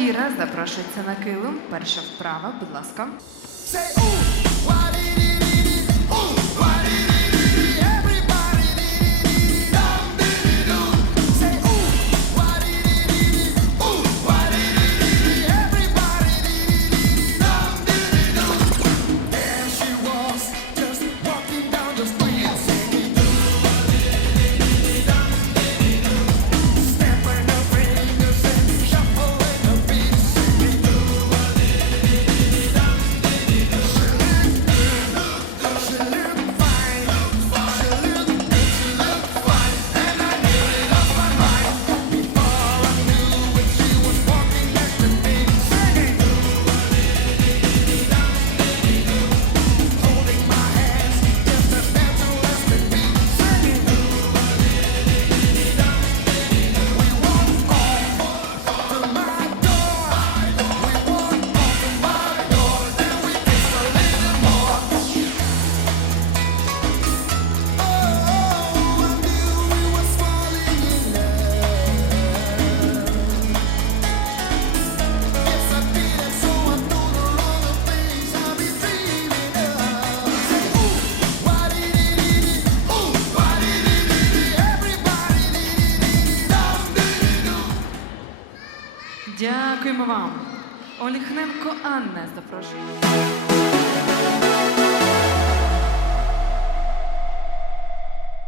Кіра запрошується на килим. Перша вправа, будь ласка. Дякуємо вам. Оліхненко Анна запрошує.